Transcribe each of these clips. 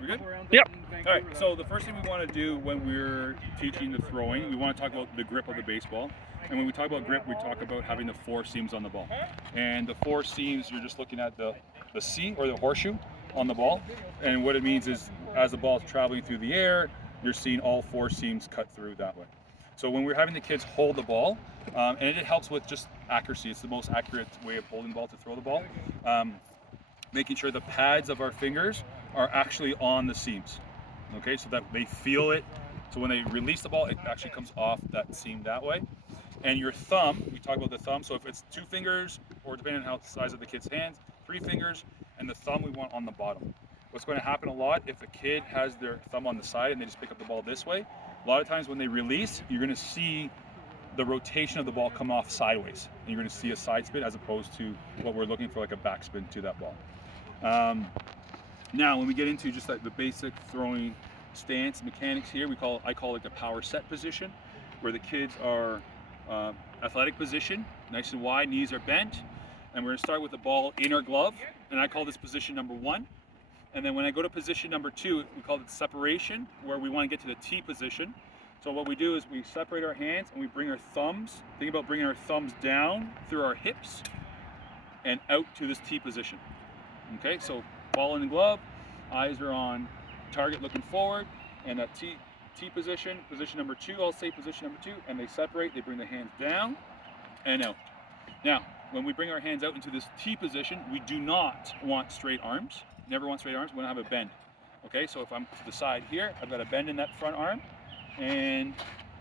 We're good? Yep. All right, so the first thing we want to do when we're teaching the throwing, we want to talk about the grip of the baseball. And when we talk about grip, we talk about having the four seams on the ball. And the four seams, you're just looking at the C or the horseshoe on the ball. And what it means is as the ball is traveling through the air, you're seeing all four seams cut through that way. So when we're having the kids hold the ball, and it helps with just accuracy. It's the most accurate way of holding the ball to throw the ball. Making sure the pads of our fingers are actually on the seams, okay, so that they feel it. So when they release the ball, it actually comes off that seam that way. And your thumb, we talk about the thumb, so if it's 2 fingers, or depending on how the size of the kid's hands, 3 fingers, and the thumb we want on the bottom. What's going to happen a lot, if a kid has their thumb on the side and they just pick up the ball this way, a lot of times when they release, you're going to see the rotation of the ball come off sideways. And you're going to see a side spin as opposed to what we're looking for, like a backspin to that ball. Now, when we get into just like the basic throwing stance mechanics here, I call it the power set position, where the kids are athletic position, nice and wide, knees are bent, and we're going to start with the ball in our glove, and I call this position number 1. And then when I go to position number 2, we call it separation, where we want to get to the T position. So what we do is we separate our hands and we bring our thumbs, think about bringing our thumbs down through our hips and out to this T position. Okay, so ball in the glove, eyes are on target looking forward, and that T position, position number 2, I'll say position number 2, and they separate, they bring the hands down and out. Now, when we bring our hands out into this T position, we do not want straight arms, never want straight arms, we want to have a bend. Okay, so if I'm to the side here, I've got a bend in that front arm, and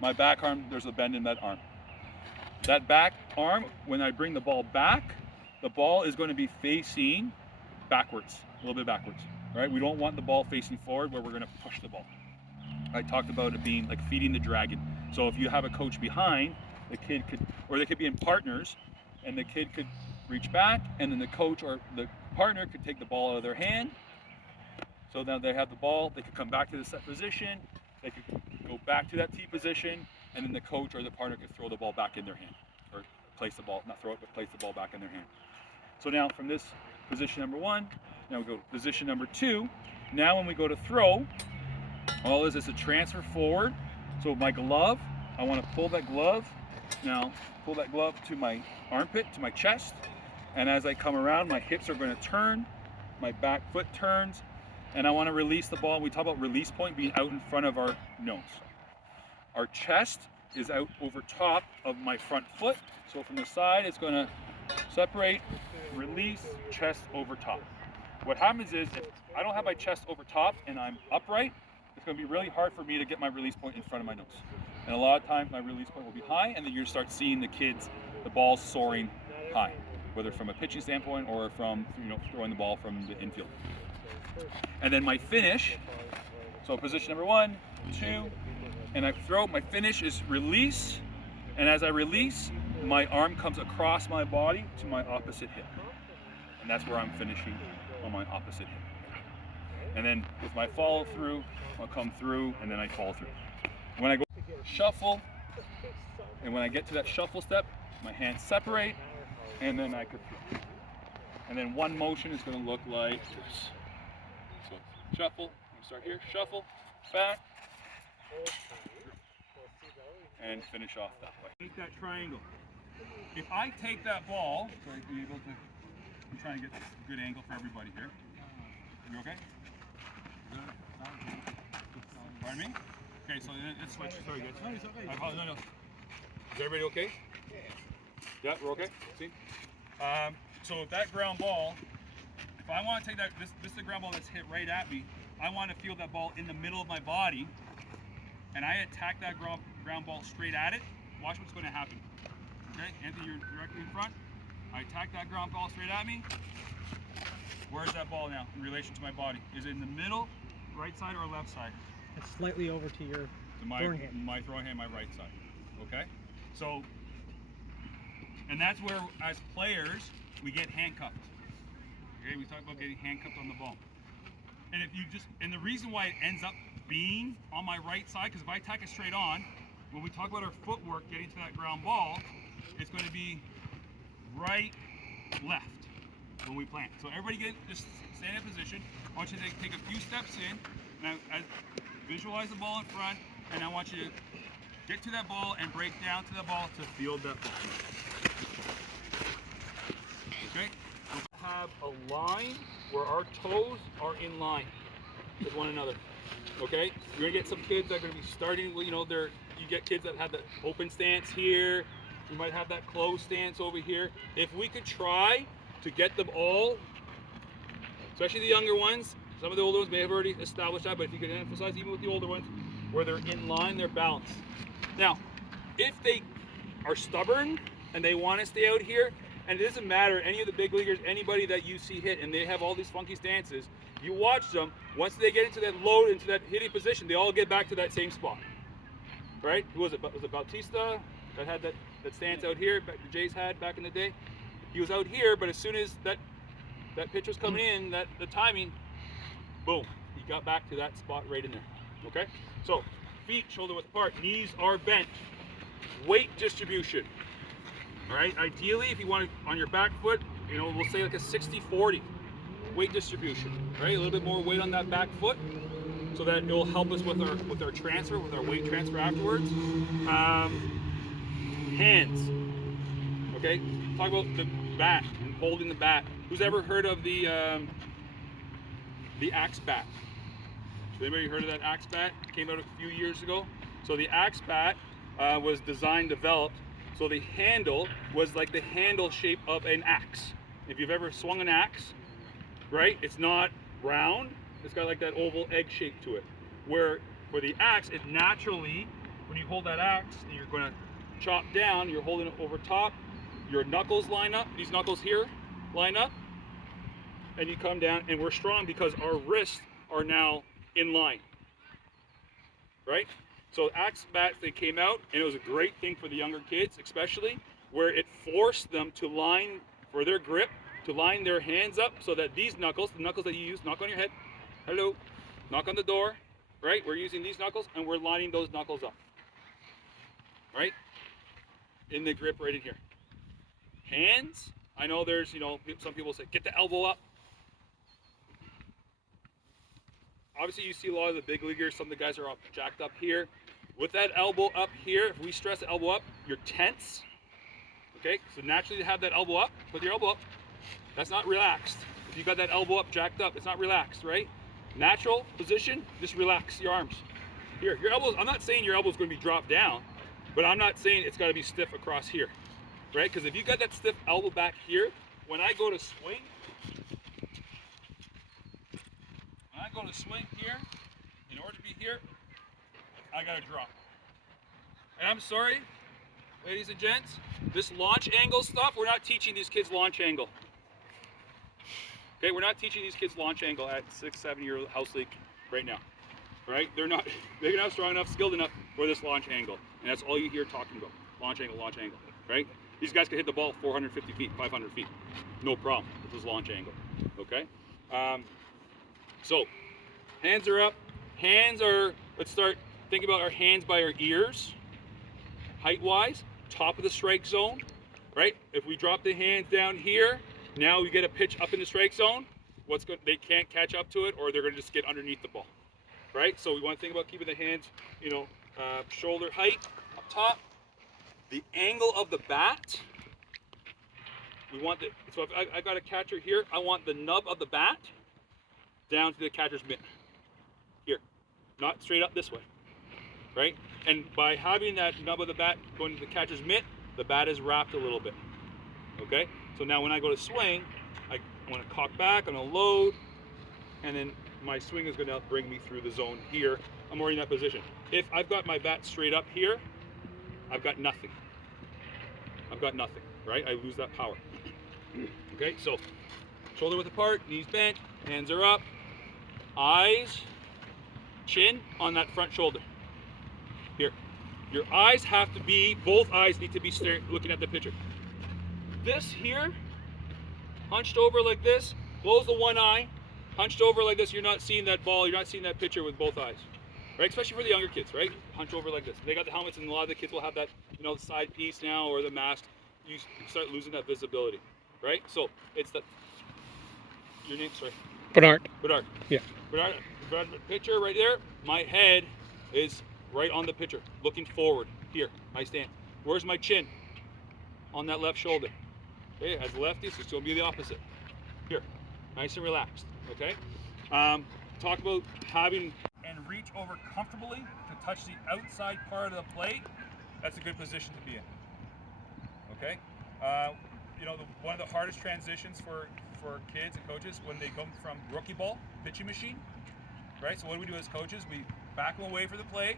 my back arm, there's a bend in that arm. That back arm, when I bring the ball back, the ball is going to be facing backwards, a little bit backwards, right? We don't want the ball facing forward where we're going to push the ball. I talked about it being like feeding the dragon. So if you have a coach behind, the kid could, or they could be in partners, and the kid could reach back, and then the coach or the partner could take the ball out of their hand. So now they have the ball, they could come back to the set position, they could go back to that T position, and then the coach or the partner could throw the ball back in their hand, or place the ball, not throw it, but place the ball back in their hand. So now from this position number 1, now we go to position number 2. Now when we go to throw, all this is a transfer forward. So my glove, I want to pull that glove, now pull that glove to my armpit, to my chest, and as I come around, my hips are going to turn, my back foot turns, and I want to release the ball. We talk about release point being out in front of our nose. Our chest is out over top of my front foot, so from the side it's going to separate, release, chest over top. What happens is if I don't have my chest over top and I'm upright, it's going to be really hard for me to get my release point in front of my nose. And a lot of times my release point will be high, and then you start seeing the ball soaring high, whether from a pitching standpoint or from throwing the ball from the infield. And then my finish, so position number 1, 2, and I throw, my finish is release, and as I release, my arm comes across my body to my opposite hip. And that's where I'm finishing, on my opposite hip. And then with my follow through, I'll come through and then I fall through. When I go shuffle, and when I get to that shuffle step, my hands separate, and then I could throw. And then one motion is going to look like this. So shuffle, we start here, shuffle, back, and finish off that way. Take that triangle. If I take that ball, so I'll be able to, I'm trying to get a good angle for everybody here. You okay? Pardon me? Okay, so let's switch. Sorry, guys. No, it's okay. No. Is everybody okay? Yeah, we're okay? See? So that ground ball, if I want to take that, this is the ground ball that's hit right at me, I want to feel that ball in the middle of my body, and I attack that ground ball straight at it. Watch what's going to happen. Okay, Anthony, you're directly in front. I attack that ground ball straight at me. Where's that ball now in relation to my body? Is it in the middle, right side, or left side? It's slightly over to your throwing hand. My throwing hand, my right side. Okay? So, and that's where, as players, we get handcuffed. Okay, we talk about getting handcuffed on the ball. And and the reason why it ends up being on my right side, because if I attack it straight on, when we talk about our footwork getting to that ground ball, it's going to be right, left when we plant. So everybody just stand in position. I want you to take a few steps in. Now, visualize the ball in front, and I want you to get to that ball and break down to the ball to field that ball. Okay? We'll have a line where our toes are in line with one another. Okay? You're gonna get some kids that are gonna be starting, you know, you get kids that have the open stance here. You might have that closed stance over here. If we could try to get them all, especially the younger ones, some of the older ones may have already established that, but if you could emphasize even with the older ones, where they're in line, they're balanced. Now, if they are stubborn and they want to stay out here, and it doesn't matter, any of the big leaguers, anybody that you see hit, and they have all these funky stances, you watch them, once they get into that low, into that hitting position, they all get back to that same spot. Right? Who was it? Was it Bautista that had that stance out here, the Jays had back in the day? He was out here, but as soon as that pitch was coming in, the timing, boom, he got back to that spot right in there. Okay? So, feet shoulder width apart, knees are bent. Weight distribution. All right? Ideally, if you want it on your back foot, you know, we'll say like a 60-40 weight distribution. Right? A little bit more weight on that back foot, so that it will help us with our transfer, with our weight transfer afterwards. Hands. Okay? Talk about the bat and holding the bat. Who's ever heard of the axe bat? Has anybody heard of that axe bat? It came out a few years ago. So the axe bat was designed, developed, so the handle was like the handle shape of an axe. If you've ever swung an axe, right? It's not round. It's got like that oval egg shape to it. Where for the axe, it naturally, when you hold that axe, you're going to chop down, you're holding it over top, your knuckles line up, these knuckles here line up, and you come down, and we're strong because our wrists are now in line, right? So axe bats, they came out, and it was a great thing for the younger kids, especially, where it forced them to line, for their grip, to line their hands up so that these knuckles, the knuckles that you use, knock on your head, hello, knock on the door, right? We're using these knuckles, and we're lining those knuckles up, right? In the grip right in here. Hands, I know there's, you know, some people say, get the elbow up. Obviously, you see a lot of the big leaguers, some of the guys are up, jacked up here. With that elbow up here, if we stress the elbow up, you're tense. Okay, so naturally to have that elbow up, put your elbow up. That's not relaxed. If you got that elbow up, jacked up, it's not relaxed, right? Natural position, just relax your arms. Here, your elbows, I'm not saying your elbow's going to be dropped down, but I'm not saying it's got to be stiff across here, right? Because if you got that stiff elbow back here, when I go to swing here, in order to be here, I got to drop. And I'm sorry, ladies and gents, this launch angle stuff, we're not teaching these kids launch angle. Okay, we're not teaching these kids launch angle at 6-7 year house league right now. Right? They're not strong enough, skilled enough for this launch angle. And that's all you hear talking about. Launch angle, right? These guys can hit the ball 450 feet, 500 feet. No problem with this launch angle. Okay? So, hands are up. Let's start thinking about our hands by our ears. Height-wise, top of the strike zone. Right? If we drop the hands down here, now we get a pitch up in the strike zone. They can't catch up to it, or they're going to just get underneath the ball. Right? So we want to think about keeping the hands, you know, shoulder height up top. The angle of the bat. So if I got a catcher here, I want the nub of the bat down to the catcher's mitt. Here. Not straight up this way. Right? And by having that nub of the bat going to the catcher's mitt, the bat is wrapped a little bit. Okay? So now when I go to swing, I want to cock back, I'm going to load, and then my swing is going to bring me through the zone here. I'm already in that position. If I've got my bat straight up here, I've got nothing. Right? I lose that power. Okay, so shoulder width apart, knees bent, hands are up, eyes, chin on that front shoulder. Here. Your eyes have to be, both eyes need to be looking at the pitcher. This here, hunched over like this, close the one eye, hunched over like this, you're not seeing that ball, you're not seeing that pitcher with both eyes. Right? Especially for the younger kids, right? Hunch over like this. They got the helmets, and a lot of the kids will have that, you know, side piece now, or the mask. You start losing that visibility. Right? So it's your name, sorry. Bernard. Bernard. Yeah. Bernard, pitcher right there. My head is right on the pitcher, looking forward. Here, my stance. Where's my chin? On that left shoulder. Okay, as a lefty, so it's going to be the opposite. Here, nice and relaxed. Okay. Talk about having and reach over comfortably to touch the outside part of the plate. That's a good position to be in. Okay. You know, one of the hardest transitions for kids and coaches when they come from rookie ball, pitching machine, right? So what do we do as coaches? We back them away for the plate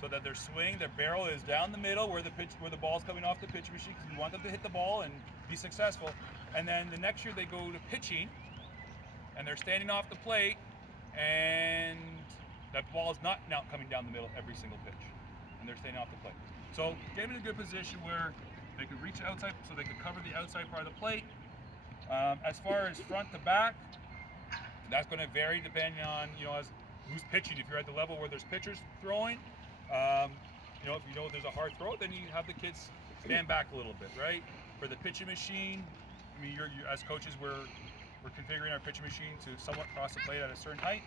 so that their swing, their barrel is down the middle where the ball's coming off the pitching machine, because we want them to hit the ball and be successful. And then the next year they go to pitching and they're standing off the plate, and that ball is not now coming down the middle every single pitch, and they're staying off the plate. So get them in a good position where they can reach outside, so they can cover the outside part of the plate. As far as front to back, that's going to vary depending on, you know, as who's pitching. If you're at the level where there's pitchers throwing, you know, if you know there's a hard throw, then you have the kids stand back a little bit, right? For the pitching machine, I mean, you're as coaches, we're configuring our pitching machine to somewhat cross the plate at a certain height.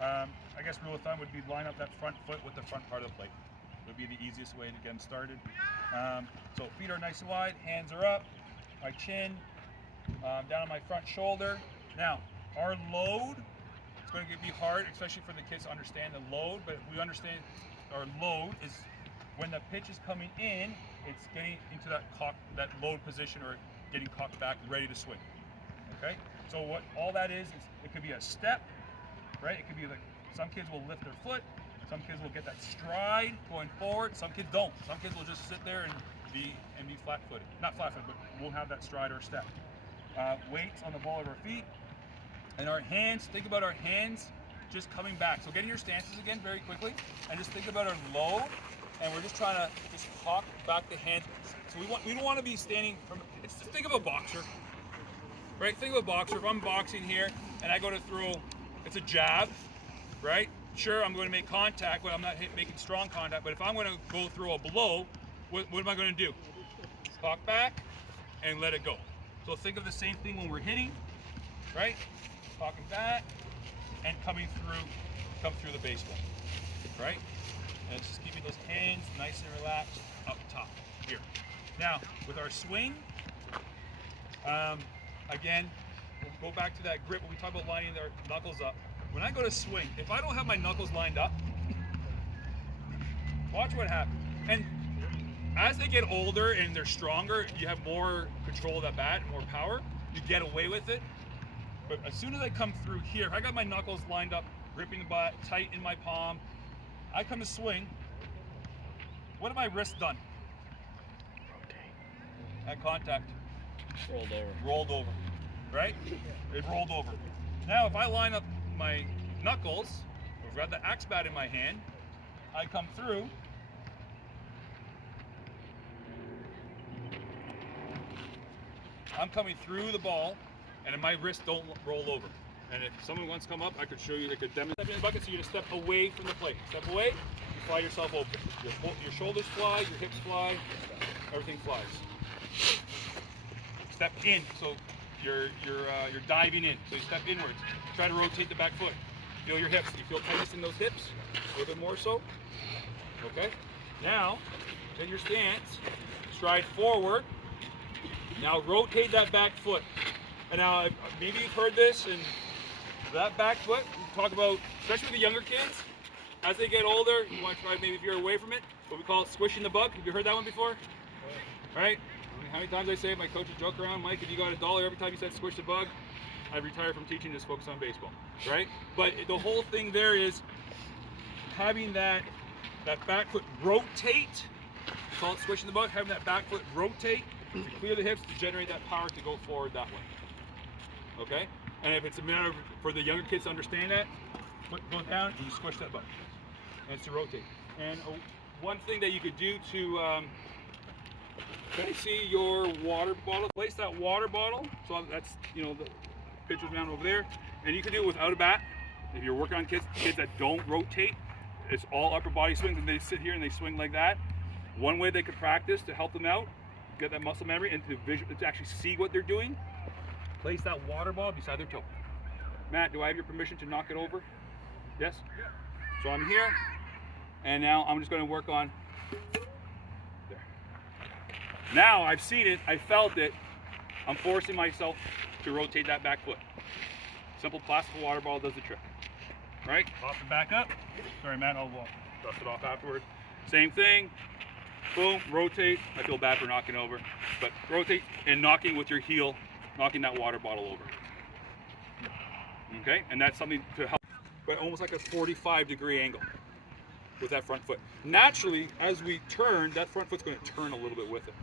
I guess rule of thumb would be line up that front foot with the front part of the plate. Would be the easiest way to get them started. So feet are nice and wide, hands are up, my chin down on my front shoulder. Now, our load, it's going to be hard, especially for the kids to understand the load, but if we understand our load is when the pitch is coming in, it's getting into that load position, or getting cocked back, ready to swing. Okay? So what all that is it could be a step, right? It could be like, some kids will lift their foot, some kids will get that stride going forward, some kids don't. Some kids will just sit there and be flat-footed. Not flat-footed, but won't have that stride or step. Weights on the ball of our feet. And our hands, think about our hands just coming back. So getting your stances again very quickly, and just think about our load, and we're just trying to just cock back the hands. So we don't want to be standing from, it's just think of a boxer, right? Think of a boxer. If I'm boxing here and I go to throw, it's a jab, right? Sure, I'm going to make contact, but I'm not making strong contact. But if I'm going to go throw a blow, what am I going to do? Cock back and let it go. So think of the same thing when we're hitting, right? Cocking back and come through the baseball, right? And it's just keeping those hands nice and relaxed up top here. Now, with our swing, again, we'll go back to that grip when we talk about lining our knuckles up. When I go to swing, if I don't have my knuckles lined up, watch what happens. And as they get older and they're stronger, you have more control of that bat, more power, you get away with it. But as soon as I come through here, if I got my knuckles lined up, gripping the bat tight in my palm, I come to swing, what have my wrists done? At contact. Rolled over, right? It rolled over. Now if I line up my knuckles, I've got the axe bat in my hand, I come through, I'm coming through the ball, and my wrists don't roll over. And if someone wants to come up, I could show you, they could demonstrate in the bucket, so you just step away from the plate. Step away, you fly yourself open. Your shoulders fly, your hips fly, everything flies. Step in, so you're diving in, so you step inwards. Try to rotate the back foot. Feel your hips. You feel tightness in those hips? A little bit more so. Okay. Now, in your stance, stride forward. Now rotate that back foot. And now, maybe you've heard this, and that back foot, we talk about, especially with the younger kids, as they get older, you want to try, maybe if you're away from it, what we call squishing the bug. Have you heard that one before? Right? How many times I say it, my coaches joke around, Mike, if you got $1 every time you said squish the bug, I retired from teaching, just focus on baseball, right? But the whole thing there is having that back foot rotate, we call it squishing the bug, having that back foot rotate to clear the hips to generate that power to go forward that way, okay? And if it's a matter of, for the younger kids to understand that, foot goes down and you squish that bug, and it's to rotate. And one thing that you could do to, can I see your water bottle? Place that water bottle, so that's, you know, the pitcher's mound over there, and you can do it without a bat. If you're working on kids that don't rotate, it's all upper body swings, and they sit here and they swing like that. One way they could practice to help them out, get that muscle memory, and to actually see what they're doing, place that water ball beside their toe. Matt, do I have your permission to knock it over? Yes? So I'm here, and now I'm just going to work on there. Now I've seen it, I felt it, I'm forcing myself to rotate that back foot. Simple plastic water ball does the trick. Right? Pop it back up. Sorry, Matt, I'll dust it off afterwards. Same thing. Boom, rotate. I feel bad for knocking over, but rotate and knocking with your heel, knocking that water bottle over. Okay, and that's something to help, but almost like a 45-degree angle with that front foot. Naturally, as we turn, that front foot's going to turn a little bit with it.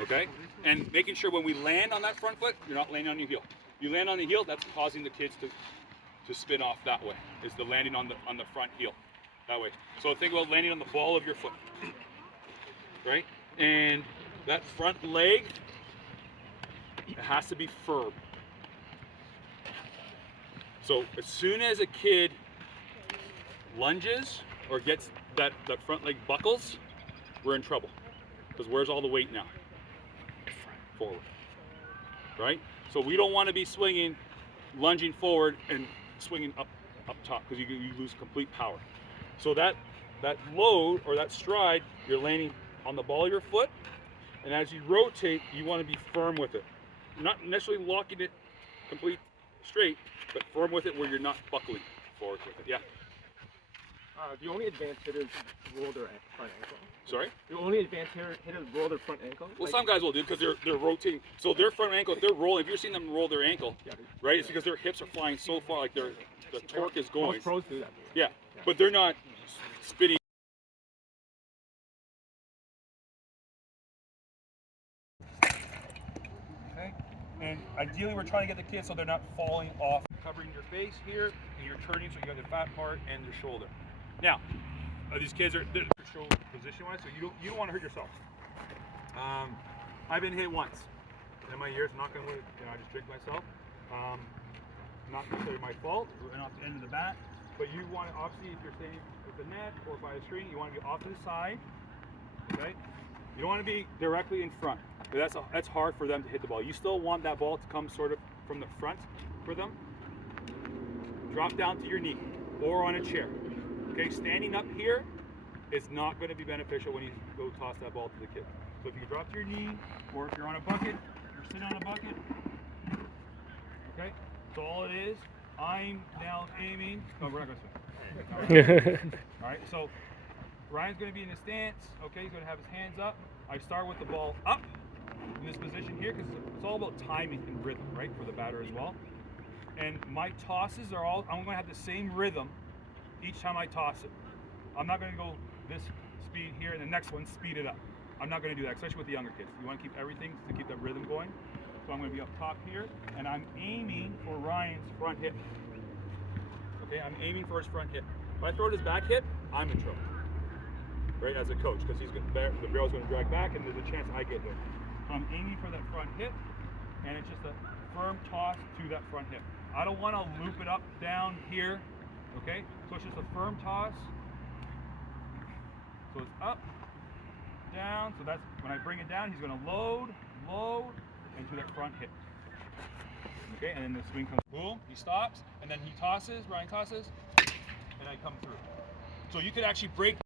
Okay, and making sure when we land on that front foot, you're not landing on your heel. You land on the heel, that's causing the kids to spin off that way. Is the landing on the front heel that way. So think about landing on the ball of your foot. Right? And that front leg, it has to be firm. So as soon as a kid lunges or gets that front leg buckles, we're in trouble. Because where's all the weight now? Forward. Right? So we don't want to be swinging, lunging forward and swinging up top, because you lose complete power. So that load or that stride, you're landing on the ball of your foot, and as you rotate, you want to be firm with it. Not necessarily locking it complete straight, but firm with it where you're not buckling forward with it. Yeah? The only advanced hitters roll their front ankle. Sorry? The only advanced hitters roll their front ankle. Well, some guys will do because they're rotating. So their front ankle, if they're rolling, if you're seeing them roll their ankle, right, it's because their hips are flying so far, like the torque is going. Most pros do that. Yeah, but they're not spinning. Okay, and ideally we're trying to get the kids so they're not falling off. Covering your face here, and you're turning so you got the fat part and the shoulder. Now, these kids are shoulder position-wise, so you don't want to hurt yourself. I've been hit once in my years. I'm not going to, I just tricked myself. Not necessarily my fault. It went off the end of the bat. But you want to, obviously, if you're standing with the net or by a string, you want to be off to the side. Okay? You don't want to be directly in front. That's hard for them to hit the ball. You still want that ball to come sort of from the front for them. Drop down to your knee or on a chair. Okay? Standing up here is not going to be beneficial when you go toss that ball to the kid. So if you drop to your knee, or if you're on a bucket, you're sitting on a bucket. Okay? So all it is, I'm now aiming. Oh, we're not going to swim. All right, so Ryan's going to be in the stance. Okay, he's going to have his hands up. I start with the ball up in this position here because it's all about timing and rhythm, right, for the batter as well. And my tosses are all, I'm going to have the same rhythm each time I toss it. I'm not going to go this speed here and the next one speed it up. I'm not going to do that, especially with the younger kids. You want to keep everything to keep that rhythm going. So I'm going to be up top here, and I'm aiming for Ryan's front hip. Okay, I'm aiming for his front hip. If I throw it his back hip, I'm in trouble, right, as a coach, because the barrel's going to drag back, and there's a chance I get hit. So I'm aiming for that front hip, and it's just a firm toss to that front hip. I don't want to loop it up, down here, okay? So it's just a firm toss. So it's up, down, so that's, when I bring it down, he's going to load, into that front hip. Okay, and then the swing comes, boom, he stops, and then he tosses, Ryan tosses, and I come through. So you could actually break